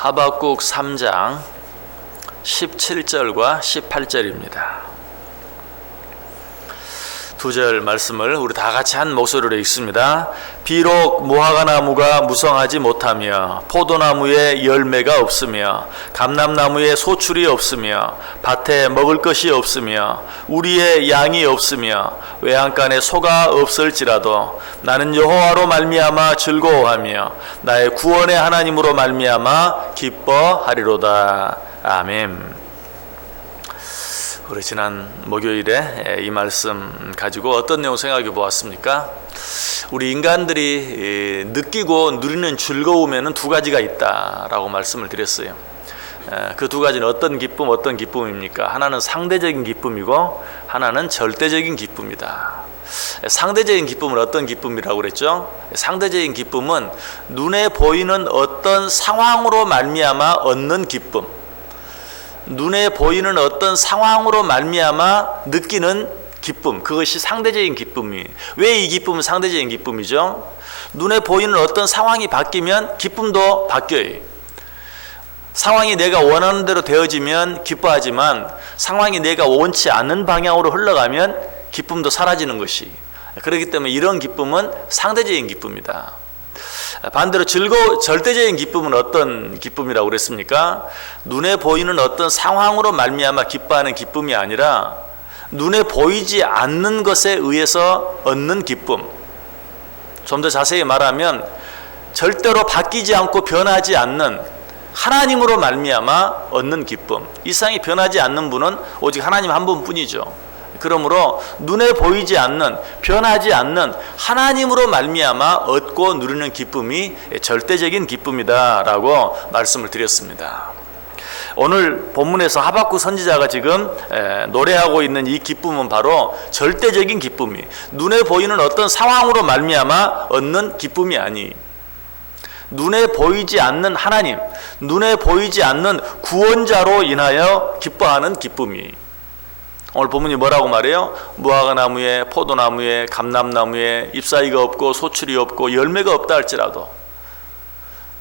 하박국 3장 17절과 18절입니다. 두 절 말씀을 우리 다 같이 한 목소리로 읽습니다. 비록 무화과나무가 무성하지 못하며 포도나무에 열매가 없으며 감람나무에 소출이 없으며 밭에 먹을 것이 없으며 우리의 양이 없으며 외양간에 소가 없을지라도 나는 여호와로 말미암아 즐거워하며 나의 구원의 하나님으로 말미암아 기뻐하리로다. 아멘. 우리 지난 목요일에 이 말씀 가지고 어떤 내용 생각해 보았습니까? 우리 인간들이 느끼고 누리는 즐거움에는 두 가지가 있다라고 말씀을 드렸어요. 그 두 가지는 어떤 기쁨입니까? 하나는 상대적인 기쁨이고 하나는 절대적인 기쁨이다. 상대적인 기쁨은 어떤 기쁨이라고 그랬죠? 상대적인 기쁨은 눈에 보이는 어떤 상황으로 말미암아 얻는 기쁨, 눈에 보이는 어떤 상황으로 말미암아 느끼는 기쁨, 그것이 상대적인 기쁨이. 왜 이 기쁨은 상대적인 기쁨이죠? 눈에 보이는 어떤 상황이 바뀌면 기쁨도 바뀌어요. 상황이 내가 원하는 대로 되어지면 기뻐하지만 상황이 내가 원치 않는 방향으로 흘러가면 기쁨도 사라지는 것이. 그렇기 때문에 이런 기쁨은 상대적인 기쁨이다. 반대로 절대적인 기쁨은 어떤 기쁨이라고 그랬습니까? 눈에 보이는 어떤 상황으로 말미암아 기뻐하는 기쁨이 아니라 눈에 보이지 않는 것에 의해서 얻는 기쁨. 좀 더 자세히 말하면 절대로 바뀌지 않고 변하지 않는 하나님으로 말미암아 얻는 기쁨. 이 세상에 변하지 않는 분은 오직 하나님 한 분뿐이죠. 그러므로 눈에 보이지 않는, 변하지 않는 하나님으로 말미암아 얻고 누리는 기쁨이 절대적인 기쁨이다라고 말씀을 드렸습니다. 오늘 본문에서 하박국 선지자가 지금 노래하고 있는 이 기쁨은 바로 절대적인 기쁨이, 눈에 보이는 어떤 상황으로 말미암아 얻는 기쁨이 아니, 눈에 보이지 않는 하나님, 눈에 보이지 않는 구원자로 인하여 기뻐하는 기쁨이. 오늘 본문이 뭐라고 말해요? 무화과나무에 포도나무에 감람나무에 잎사귀가 없고 소출이 없고 열매가 없다 할지라도,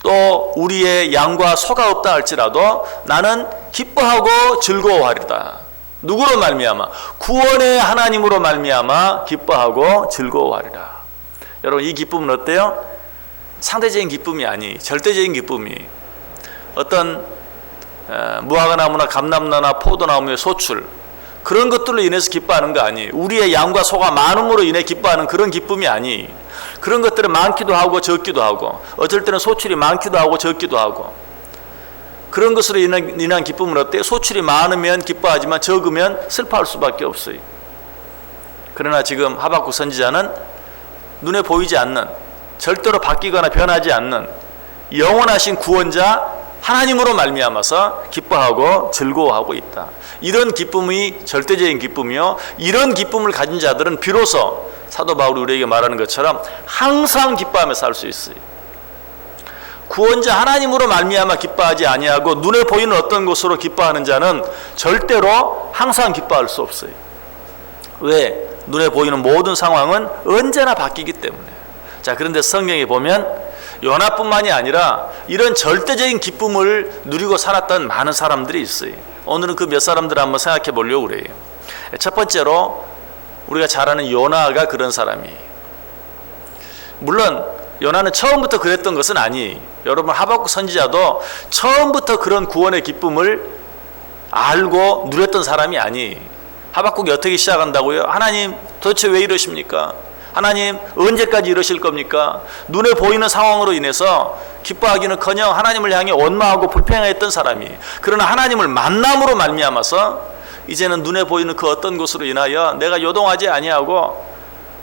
또 우리의 양과 소가 없다 할지라도 나는 기뻐하고 즐거워하리다. 누구로 말미암아? 구원의 하나님으로 말미암아 기뻐하고 즐거워하리라. 여러분, 이 기쁨은 어때요? 상대적인 기쁨이 아니, 절대적인 기쁨이. 어떤 무화과나무나 감람나무나 포도나무의 소출, 그런 것들로 인해서 기뻐하는 거 아니, 우리의 양과 소가 많음으로 인해 기뻐하는 그런 기쁨이 아니, 그런 것들은 많기도 하고 적기도 하고, 어쩔 때는 소출이 많기도 하고 적기도 하고, 그런 것으로 인한 기쁨은 어때요? 소출이 많으면 기뻐하지만 적으면 슬퍼할 수밖에 없어요. 그러나 지금 하박국 선지자는 눈에 보이지 않는, 절대로 바뀌거나 변하지 않는 영원하신 구원자 하나님으로 말미암아서 기뻐하고 즐거워하고 있다. 이런 기쁨이 절대적인 기쁨이요, 이런 기쁨을 가진 자들은 비로소 사도 바울이 우리에게 말하는 것처럼 항상 기뻐하며 살 수 있어요. 구원자 하나님으로 말미암아 기뻐하지 아니하고 눈에 보이는 어떤 것으로 기뻐하는 자는 절대로 항상 기뻐할 수 없어요. 왜? 눈에 보이는 모든 상황은 언제나 바뀌기 때문에. 자, 그런데 성경에 보면 요나뿐만이 아니라 이런 절대적인 기쁨을 누리고 살았던 많은 사람들이 있어요. 오늘은 그 몇 사람들을 한번 생각해 보려고 그래요. 첫 번째로 우리가 잘 아는 요나가 그런 사람이에요. 물론 요나는 처음부터 그랬던 것은 아니에요. 여러분, 하박국 선지자도 처음부터 그런 구원의 기쁨을 알고 누렸던 사람이 아니에요. 하박국이 어떻게 시작한다고요? 하나님, 도대체 왜 이러십니까? 하나님, 언제까지 이러실 겁니까? 눈에 보이는 상황으로 인해서 기뻐하기는커녕 하나님을 향해 원망하고 불평했던 사람이, 그러나 하나님을 만남으로 말미암아서 이제는 눈에 보이는 그 어떤 것으로 인하여 내가 요동하지 아니하고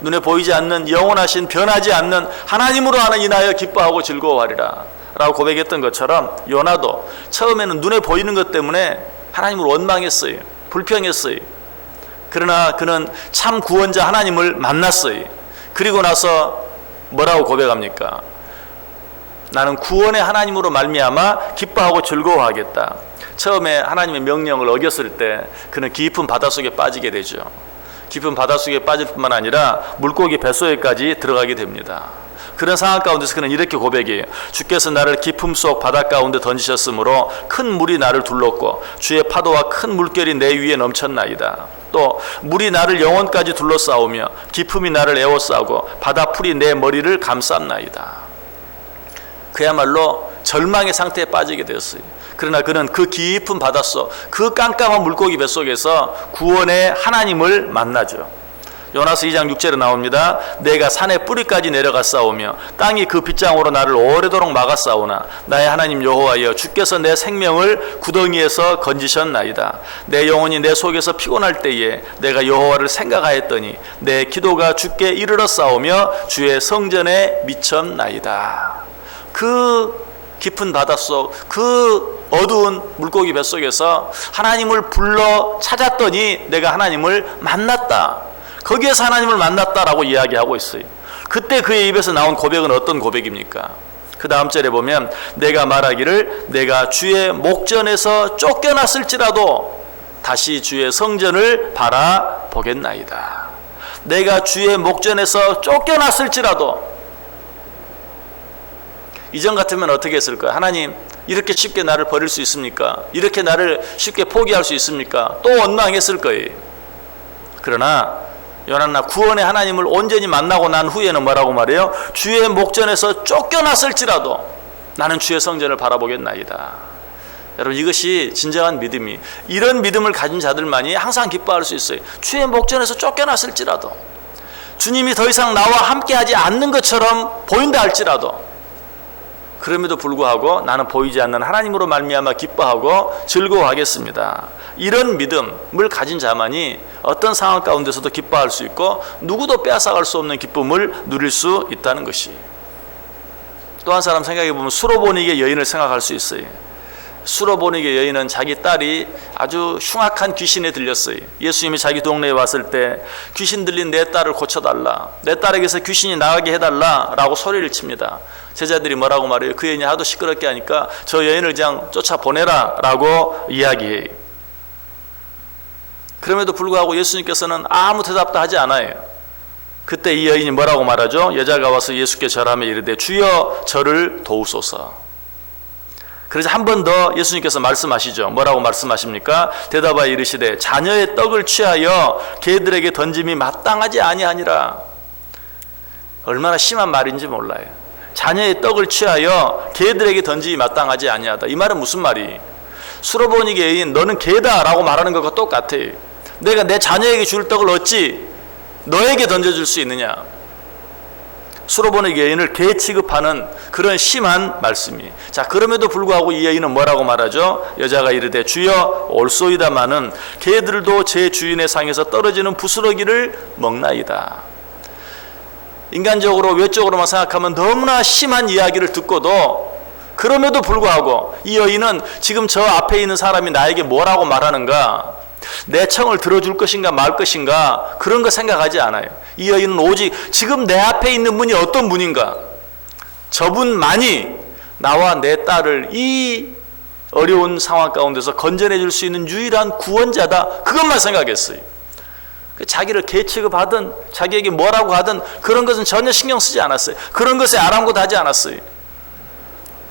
눈에 보이지 않는 영원하신 변하지 않는 하나님으로 인하여 기뻐하고 즐거워하리라 라고 고백했던 것처럼, 요나도 처음에는 눈에 보이는 것 때문에 하나님을 원망했어요. 불평했어요. 그러나 그는 참 구원자 하나님을 만났어요. 그리고 나서 뭐라고 고백합니까? 나는 구원의 하나님으로 말미암아 기뻐하고 즐거워하겠다. 처음에 하나님의 명령을 어겼을 때 그는 깊은 바닷속에 빠지게 되죠. 깊은 바닷속에 빠질 뿐만 아니라 물고기 뱃속에까지 들어가게 됩니다. 그런 상황 가운데서 그는 이렇게 고백해요. 주께서 나를 깊음 속 바다 가운데 던지셨으므로 큰 물이 나를 둘렀고 주의 파도와 큰 물결이 내 위에 넘쳤나이다. 또 물이 나를 영혼까지 둘러싸우며 깊음이 나를 에워싸고 바다 풀이 내 머리를 감쌌나이다. 그야말로 절망의 상태에 빠지게 되었어요. 그러나 그는 그 깊은 바닷속, 그 깜깜한 물고기 뱃속에서 구원의 하나님을 만나죠. 요나서 2장 6절에 나옵니다. 내가 산의 뿌리까지 내려갔사오며 땅이 그 빗장으로 나를 오래도록 막았사오나 나의 하나님 여호와여 주께서 내 생명을 구덩이에서 건지셨나이다. 내 영혼이 내 속에서 피곤할 때에 내가 여호와를 생각하였더니 내 기도가 주께 이르렀사오며 주의 성전에 미쳤나이다. 그 깊은 바닷속, 그 어두운 물고기 뱃속에서 하나님을 불러 찾았더니 내가 하나님을 만났다. 거기에서 하나님을 만났다라고 이야기하고 있어요. 그때 그의 입에서 나온 고백은 어떤 고백입니까? 그 다음 절에 보면 내가 말하기를 내가 주의 목전에서 쫓겨났을지라도 다시 주의 성전을 바라보겠나이다. 내가 주의 목전에서 쫓겨났을지라도. 이전 같으면 어떻게 했을까요? 하나님, 이렇게 쉽게 나를 버릴 수 있습니까? 이렇게 나를 쉽게 포기할 수 있습니까? 또 원망했을 거예요. 그러나 요나나 구원의 하나님을 온전히 만나고 난 후에는 뭐라고 말해요? 주의 목전에서 쫓겨났을지라도 나는 주의 성전을 바라보겠나이다. 여러분, 이것이 진정한 믿음이, 이런 믿음을 가진 자들만이 항상 기뻐할 수 있어요. 주의 목전에서 쫓겨났을지라도, 주님이 더 이상 나와 함께하지 않는 것처럼 보인다 할지라도, 그럼에도 불구하고 나는 보이지 않는 하나님으로 말미암아 기뻐하고 즐거워하겠습니다. 이런 믿음을 가진 자만이 어떤 상황 가운데서도 기뻐할 수 있고 누구도 빼앗아갈 수 없는 기쁨을 누릴 수 있다는 것이. 또 한 사람 생각해 보면 수로보니게 여인을 생각할 수 있어요. 수로보니게 여인은 자기 딸이 아주 흉악한 귀신에 들렸어요. 예수님이 자기 동네에 왔을 때 귀신 들린 내 딸을 고쳐달라, 내 딸에게서 귀신이 나가게 해달라 라고 소리를 칩니다. 제자들이 뭐라고 말해요? 그 여인이 하도 시끄럽게 하니까 저 여인을 그냥 쫓아보내라 라고 이야기해요. 그럼에도 불구하고 예수님께서는 아무 대답도 하지 않아요. 그때 이 여인이 뭐라고 말하죠? 여자가 와서 예수께 절하며 이르되 주여 저를 도우소서. 그래서 한 번 더 예수님께서 말씀하시죠. 뭐라고 말씀하십니까? 대답하여 이르시되 자녀의 떡을 취하여 개들에게 던짐이 마땅하지 아니하니라. 얼마나 심한 말인지 몰라요. 자녀의 떡을 취하여 개들에게 던짐이 마땅하지 아니하다. 이 말은 무슨 말이? 수로보니게 여인 너는 개다 라고 말하는 것과 똑같아요. 내가 내 자녀에게 줄 떡을 어찌 너에게 던져줄 수 있느냐. 수로보니게 여인을 개 취급하는 그런 심한 말씀이. 자, 그럼에도 불구하고 이 여인은 뭐라고 말하죠? 여자가 이르되 주여 올소이다마는 개들도 제 주인의 상에서 떨어지는 부스러기를 먹나이다. 인간적으로 외적으로만 생각하면 너무나 심한 이야기를 듣고도 그럼에도 불구하고 이 여인은 지금 저 앞에 있는 사람이 나에게 뭐라고 말하는가, 내 청을 들어줄 것인가 말 것인가 그런 거 생각하지 않아요. 이 여인은 오직 지금 내 앞에 있는 분이 어떤 분인가, 저분만이 나와 내 딸을 이 어려운 상황 가운데서 건져내 줄 수 있는 유일한 구원자다, 그것만 생각했어요. 자기를 개 취급하든 자기에게 뭐라고 하든 그런 것은 전혀 신경 쓰지 않았어요. 그런 것에 아랑곳하지 않았어요.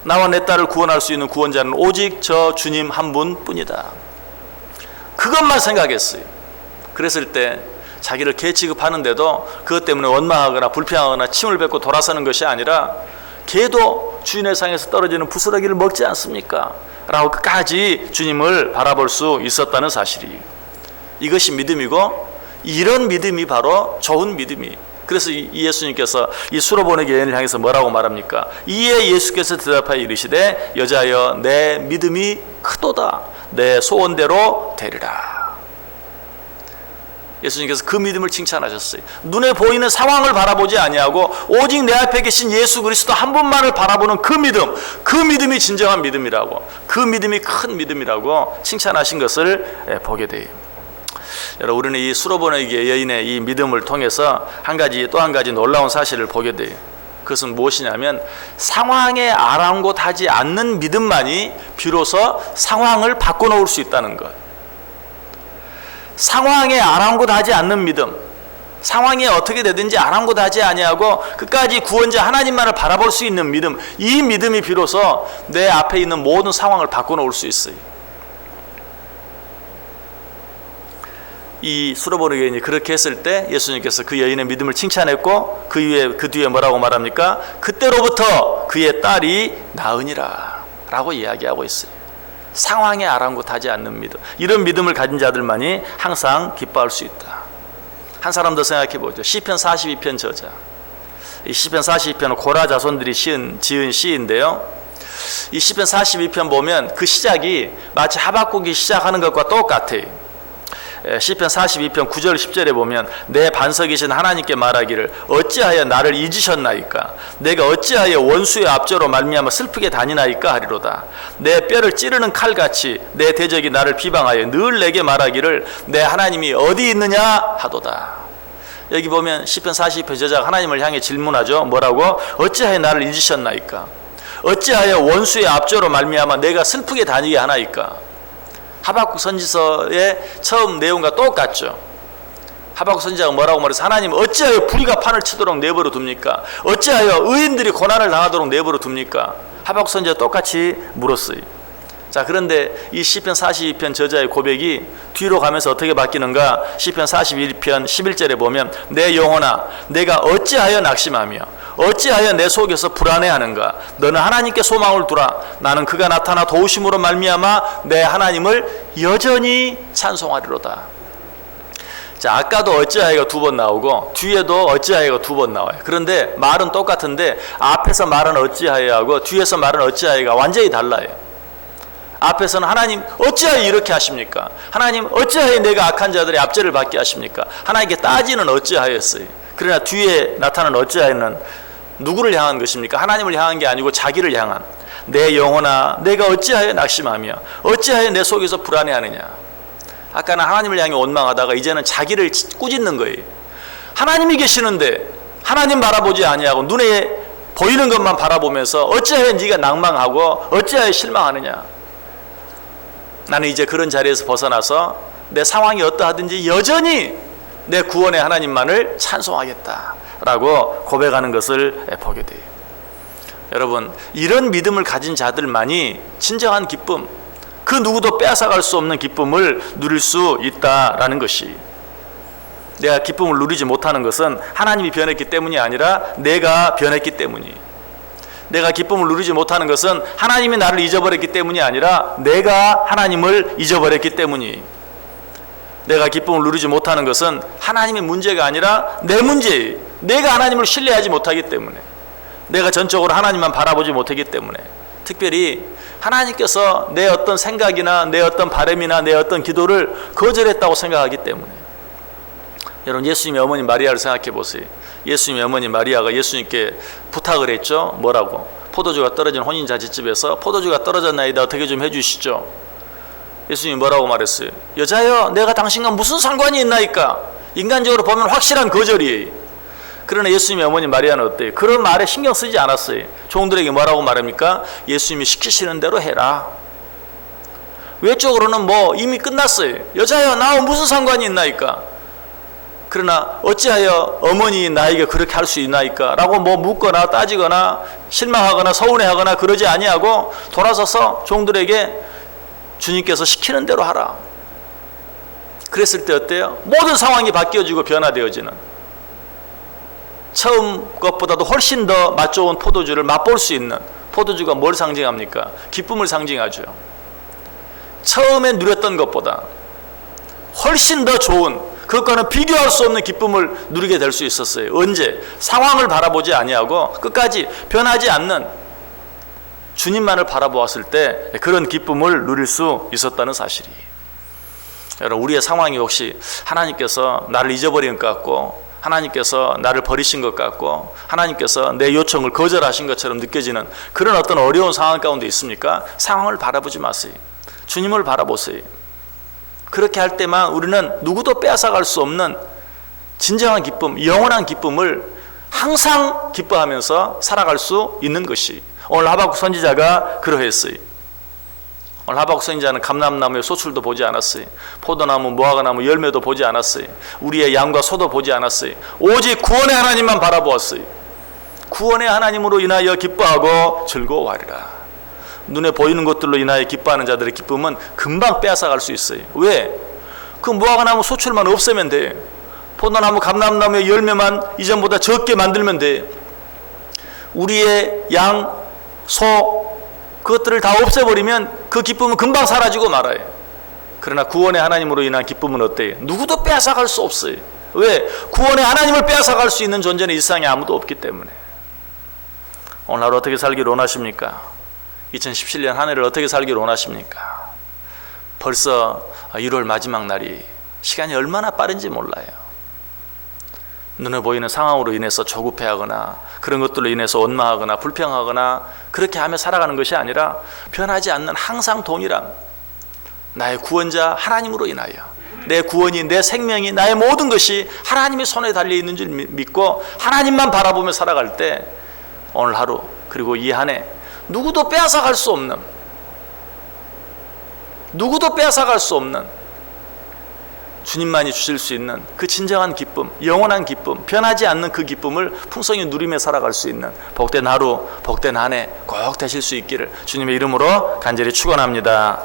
나와 내 딸을 구원할 수 있는 구원자는 오직 저 주님 한 분뿐이다. 그것만 생각했어요. 그랬을 때 자기를 개 취급하는데도 그것 때문에 원망하거나 불평하거나 침을 뱉고 돌아서는 것이 아니라 개도 주인의 상에서 떨어지는 부스러기를 먹지 않습니까? 라고 끝까지 주님을 바라볼 수 있었다는 사실이. 이것이 믿음이고 이런 믿음이 바로 좋은 믿음이. 그래서 이 예수님께서 이 수로보니게 여인을 향해서 뭐라고 말합니까? 이에 예수께서 대답하여 이르시되 여자여 내 믿음이 크도다, 내 소원대로 되리라. 예수님께서 그 믿음을 칭찬하셨어요. 눈에 보이는 상황을 바라보지 아니하고 오직 내 앞에 계신 예수 그리스도 한 분만을 바라보는 그 믿음, 그 믿음이 진정한 믿음이라고, 그 믿음이 큰 믿음이라고 칭찬하신 것을 보게 돼요. 여러분, 우리는 이 수로보니게 여인의 이 믿음을 통해서 또 한 가지 놀라운 사실을 보게 돼요. 그것은 무엇이냐면 상황에 아랑곳하지 않는 믿음만이 비로소 상황을 바꿔놓을 수 있다는 것. 상황에 아랑곳하지 않는 믿음, 상황이 어떻게 되든지 아랑곳하지 아니하고 끝까지 구원자 하나님만을 바라볼 수 있는 믿음, 이 믿음이 비로소 내 앞에 있는 모든 상황을 바꿔놓을 수 있어요. 이 수로보는 여인이 그렇게 했을 때 예수님께서 그 여인의 믿음을 칭찬했고 그 뒤에 뭐라고 말합니까? 그때로부터 그의 딸이 나으니라 라고 이야기하고 있어요. 상황에 아랑곳하지 않는 믿음, 이런 믿음을 가진 자들만이 항상 기뻐할 수 있다. 한 사람 더 생각해 보죠. 시편 42편 저자. 이 시편 42편은 고라 자손들이 지은 시인데요. 이 시편 42편 보면 그 시작이 마치 하박국이 시작하는 것과 똑같아요. 시편 42편 9절 10절에 보면 내 반석이신 하나님께 말하기를 어찌하여 나를 잊으셨나이까? 내가 어찌하여 원수의 압조로 말미암아 슬프게 다니나이까 하리로다. 내 뼈를 찌르는 칼같이 내 대적이 나를 비방하여 늘 내게 말하기를 내 하나님이 어디 있느냐 하도다. 여기 보면 시편 42편 저자가 하나님을 향해 질문하죠. 뭐라고? 어찌하여 나를 잊으셨나이까? 어찌하여 원수의 압조로 말미암아 내가 슬프게 다니게 하나이까? 하박국 선지서의 처음 내용과 똑같죠. 하박국 선지자가 뭐라고 말해서 하나님 어찌하여 불의가 판을 치도록 내버려 둡니까? 어찌하여 의인들이 고난을 당하도록 내버려 둡니까? 하박국 선지자가 똑같이 물었어요. 자, 그런데 이 시편 42편 저자의 고백이 뒤로 가면서 어떻게 바뀌는가? 시편 41편 11절에 보면 내 영혼아 내가 어찌하여 낙심하며 어찌하여 내 속에서 불안해하는가? 너는 하나님께 소망을 두라. 나는 그가 나타나 도우심으로 말미암아 내 하나님을 여전히 찬송하리로다. 자, 아까도 어찌하여가 2번 나오고 뒤에도 어찌하여가 2번 나와요. 그런데 말은 똑같은데 앞에서 말은 어찌하여하고 뒤에서 말은 어찌하여가 완전히 달라요. 앞에서는 하나님 어찌하여 이렇게 하십니까? 하나님 어찌하여 내가 악한 자들의 압제를 받게 하십니까? 하나님께 따지는 어찌하였어요. 그러나 뒤에 나타나는 어찌하여는 누구를 향한 것입니까? 하나님을 향한 게 아니고 자기를 향한. 내 영혼아 내가 어찌하여 낙심하며 어찌하여 내 속에서 불안해하느냐. 아까는 하나님을 향해 원망하다가 이제는 자기를 꾸짖는 거예요. 하나님이 계시는데 하나님 바라보지 아니하고 눈에 보이는 것만 바라보면서 어찌하여 네가 낭망하고 어찌하여 실망하느냐. 나는 이제 그런 자리에서 벗어나서 내 상황이 어떠하든지 여전히 내 구원의 하나님만을 찬송하겠다 라고 고백하는 것을 보게 돼요. 여러분, 이런 믿음을 가진 자들만이 진정한 기쁨, 그 누구도 빼앗아갈 수 없는 기쁨을 누릴 수 있다라는 것이, 내가 기쁨을 누리지 못하는 것은 하나님이 변했기 때문이 아니라 내가 변했기 때문이, 내가 기쁨을 누리지 못하는 것은 하나님이 나를 잊어버렸기 때문이 아니라 내가 하나님을 잊어버렸기 때문이, 내가 기쁨을 누리지 못하는 것은 하나님의 문제가 아니라 내 문제예요. 내가 하나님을 신뢰하지 못하기 때문에, 내가 전적으로 하나님만 바라보지 못하기 때문에, 특별히 하나님께서 내 어떤 생각이나 내 어떤 바람이나 내 어떤 기도를 거절했다고 생각하기 때문에. 여러분, 예수님의 어머니 마리아를 생각해 보세요. 예수님의 어머니 마리아가 예수님께 부탁을 했죠. 뭐라고? 포도주가 떨어진 혼인잔치집에서 포도주가 떨어졌나이다 어떻게 좀 해주시죠. 예수님이 뭐라고 말했어요? 여자여 내가 당신과 무슨 상관이 있나이까? 인간적으로 보면 확실한 거절이에요. 그러나 예수님의 어머니 마리아는 어때요? 그런 말에 신경 쓰지 않았어요. 종들에게 뭐라고 말합니까? 예수님이 시키시는 대로 해라. 외적으로는 뭐 이미 끝났어요. 여자여 나와 무슨 상관이 있나이까? 그러나 어찌하여 어머니 나에게 그렇게 할 수 있나이까? 라고 뭐 묻거나 따지거나 실망하거나 서운해하거나 그러지 아니하고 돌아서서 종들에게 주님께서 시키는 대로 하라. 그랬을 때 어때요? 모든 상황이 바뀌어지고 변화되어지는, 처음 것보다도 훨씬 더 맛 좋은 포도주를 맛볼 수 있는, 포도주가 뭘 상징합니까? 기쁨을 상징하죠. 처음에 누렸던 것보다 훨씬 더 좋은, 그것과는 비교할 수 없는 기쁨을 누리게 될 수 있었어요. 언제? 상황을 바라보지 아니하고 끝까지 변하지 않는 주님만을 바라보았을 때 그런 기쁨을 누릴 수 있었다는 사실이. 여러분, 우리의 상황이 혹시 하나님께서 나를 잊어버린 것 같고 하나님께서 나를 버리신 것 같고 하나님께서 내 요청을 거절하신 것처럼 느껴지는 그런 어떤 어려운 상황 가운데 있습니까? 상황을 바라보지 마세요. 주님을 바라보세요. 그렇게 할 때만 우리는 누구도 빼앗아갈 수 없는 진정한 기쁨, 영원한 기쁨을 항상 기뻐하면서 살아갈 수 있는 것이, 오늘 하박국 선지자가 그러했어요. 오늘 하박국 선지자는 감람나무의 소출도 보지 않았어요. 포도나무, 무화과나무 열매도 보지 않았어요. 우리의 양과 소도 보지 않았어요. 오직 구원의 하나님만 바라보았어요. 구원의 하나님으로 인하여 기뻐하고 즐거워하리라. 눈에 보이는 것들로 인하여 기뻐하는 자들의 기쁨은 금방 빼앗아갈 수 있어요. 왜? 그 무화과나무 소출만 없애면 돼. 포도나무, 감람나무의 열매만 이전보다 적게 만들면 돼. 우리의 양, 소 그것들을 다 없애버리면 그 기쁨은 금방 사라지고 말아요. 그러나 구원의 하나님으로 인한 기쁨은 어때요? 누구도 빼앗아갈 수 없어요. 왜? 구원의 하나님을 빼앗아갈 수 있는 존재는 이 세상에 아무도 없기 때문에. 오늘 하루 어떻게 살기를 원하십니까? 2017년 한 해를 어떻게 살기를 원하십니까? 벌써 1월 마지막 날이 시간이 얼마나 빠른지 몰라요. 눈에 보이는 상황으로 인해서 조급해하거나 그런 것들로 인해서 원망하거나 불평하거나 그렇게 하며 살아가는 것이 아니라 변하지 않는 항상 동일한 나의 구원자 하나님으로 인하여 내 구원이, 내 생명이, 나의 모든 것이 하나님의 손에 달려있는 줄 믿고 하나님만 바라보며 살아갈 때 오늘 하루 그리고 이 한 해 누구도 빼앗아갈 수 없는, 누구도 빼앗아갈 수 없는 주님만이 주실 수 있는 그 진정한 기쁨, 영원한 기쁨, 변하지 않는 그 기쁨을 풍성히 누리며 살아갈 수 있는 복된 하루, 복된 한 해 꼭 되실 수 있기를 주님의 이름으로 간절히 축원합니다.